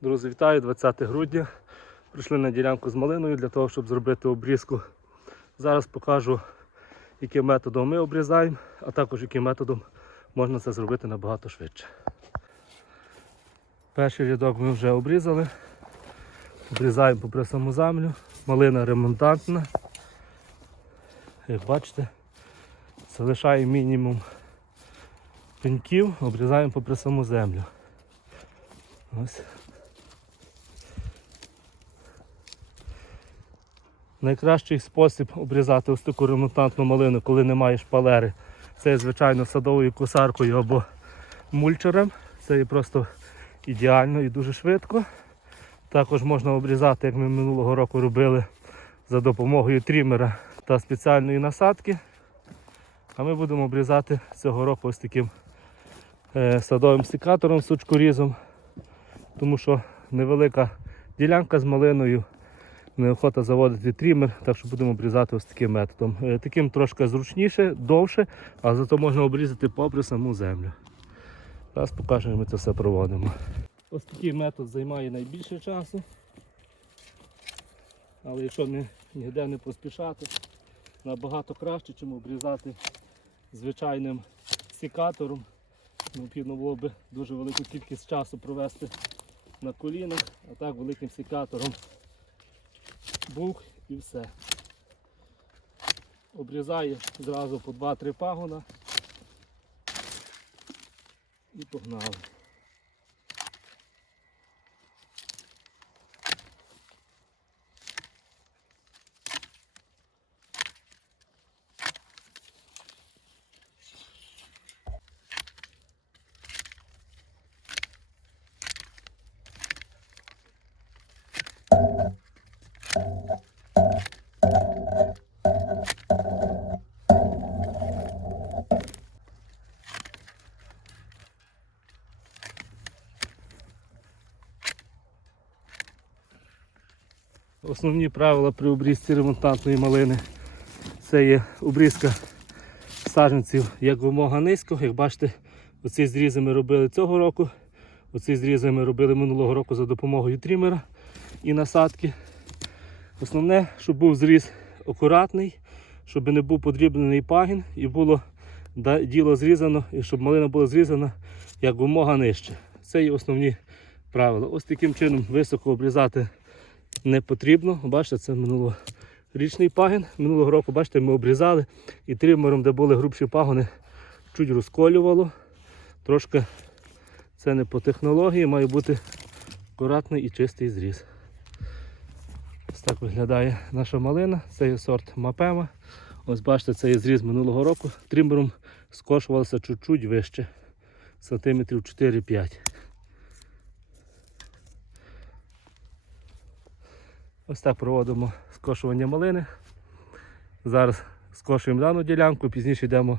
Друзі, вітаю, 20 грудня. Прийшли на ділянку з малиною для того, щоб зробити обрізку. Зараз покажу, яким методом ми обрізаємо, а також яким методом можна це зробити набагато швидше. Перший рядок ми вже обрізали. Обрізаємо попри саму землю. Малина ремонтантна. Як бачите, залишаємо мінімум пеньків, обрізаємо попри саму землю. Ось. Найкращий спосіб обрізати ось таку ремонтантну малину, коли немає шпалери, це звичайно садовою косаркою або мульчером. Це є просто ідеально і дуже швидко. Також можна обрізати, як ми минулого року робили, за допомогою трімера та спеціальної насадки. А ми будемо обрізати цього року ось таким е, садовим секатором, сучкорізом, тому що невелика ділянка з малиною, неохота заводити трімер, так що будемо обрізати ось таким методом. Е, Таким трошки зручніше, довше, а зато можна обрізати попри саму землю. Зараз покажемо, як ми це все проводимо. Ось такий метод займає найбільше часу. Але якщо не, ніде не поспішати, набагато краще, чим обрізати звичайним секатором. Необхідно було б дуже велику кількість часу провести на колінах, а так великим секатором бух і все. Обрізає зразу по 2-3 пагона і погнали. Основні правила при обрізці ремонтантної малини це є обрізка саджанців як вимога низько. Як бачите, оці зрізи ми робили цього року. Оці зрізи ми робили минулого року за допомогою трімера і насадки. Основне, щоб був зріз акуратний, щоб не був подрібнений пагін і було діло зрізано, і щоб малина була зрізана як вимога нижче. Це є основні правила. Ось таким чином високо обрізати не потрібно. Бачите, це минулорічний пагін. Минулого року, бачите, ми обрізали і тримером, де були грубші пагони, чуть розколювало. Трошки це не по технології, має бути акуратний і чистий зріз. Ось так виглядає наша малина. Це є сорт Мапема. Ось бачите, це є зріз минулого року. Тримером скошувалося чуть-чуть вище, сантиметрів 4-5. Ось так проводимо скошування малини. Зараз скошуємо дану ділянку, пізніше йдемо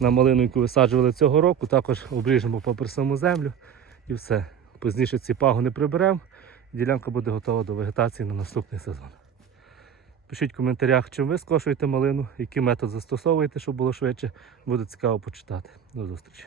на малину, яку висаджували цього року, також обріжемо саму землю і все. Пізніше ці пагони приберемо, ділянка буде готова до вегетації на наступний сезон. Пишіть в коментарях, чим ви скошуєте малину, який метод застосовуєте, щоб було швидше. Буде цікаво почитати. До зустрічі.